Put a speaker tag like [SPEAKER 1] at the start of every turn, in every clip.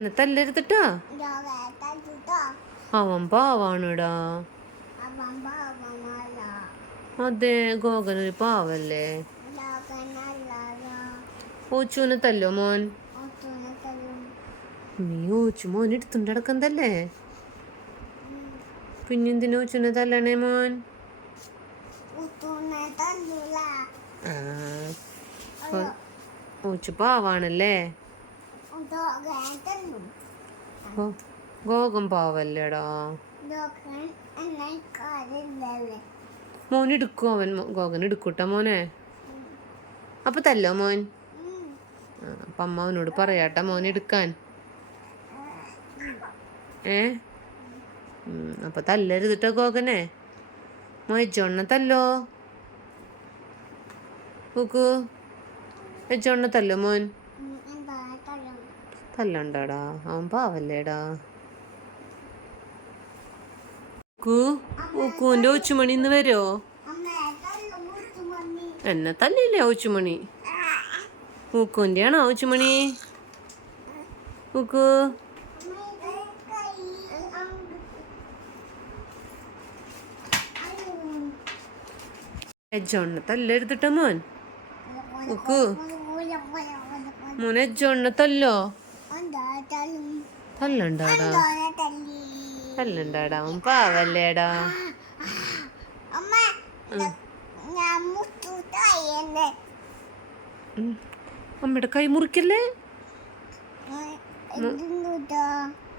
[SPEAKER 1] എന്നെ തല്ലരുത്തിട്ടാ അവൻ പാവാണുടാ? അതെ ഗോകൻ ഒരു പാവല്ലേ? ഓച്ചുവിനെ തല്ലോ മോൻ. നീ ഓച്ചു മോൻ എടുത്തുണ്ട് കിടക്കുന്നതല്ലേ പിന്നെന്തിനു ഓച്ചുവിനെ തല്ലണേ മോൻ? ഓച്ചു പാവാണല്ലേ? ഗോകം പാവല്ലേടാ? മോൻ എടുക്കും അവൻ? ഗോകൻ എടുക്കൂട്ടോ മോനെ? അപ്പൊ തല്ലോ മോൻ? അപ്പൊ അമ്മ അവനോട് പറയാട്ട മോൻ എടുക്കാൻ. ഏ? അപ്പൊ തല്ലരുതിട്ടോ ഗോകനെ? മൊയ്ച്ചോണ്ണ തല്ലോ? നോക്കൂ വെച്ചോണ്ണ തല്ലോ മോൻ? തല്ലണ്ടാടാ. അവൻ പാവല്ലേടാ. ഉക്കുവിന്റെ ഉച്ചുമണി ഇന്ന് വരുമോ എന്നെ തല്ലില്ലേ ഒച്ചുമണി ഉക്കുവിന്റെ ആണോ ഒച്ചുമണി ഉക്കു. എജ്ജോണ്ണ തല്ലെടുത്തിട്ടോ മോൻ? ഉക്കു. മോനെ എജ്ജോണ്ണ തല്ലോ. തല്ലണ്ടാടാ തല്ലുണ്ടാടാ അവൻ പാവല്ലേടാ. അമ്മയുടെ കൈ മുറിക്കല്ലേ?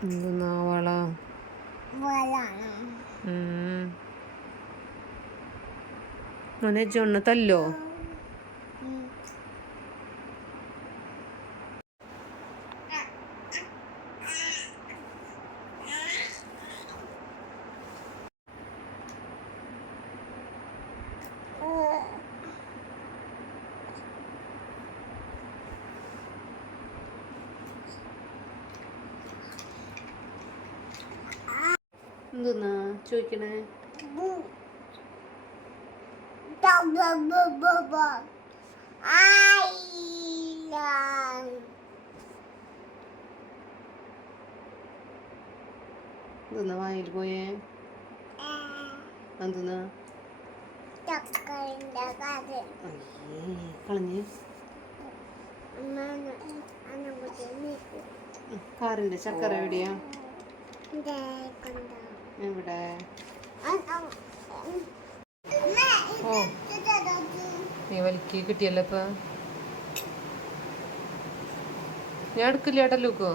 [SPEAKER 1] എന്തുന്നാവളാ? മോനെ ജോണ്ണ തല്ലോ? എന്തുന്നാ ചോദിക്കണേ വായിൽ പോയേ എന്തുന്നാ കാറിന്റെ ചക്കര എവിടെയാ എവിടെ ഓ. നീ വലിക്ക് കിട്ടിയല്ലോ ഇപ്പൊ. ഞാൻ എടുക്കില്ല ഏട്ടാ ലൂക്കോ.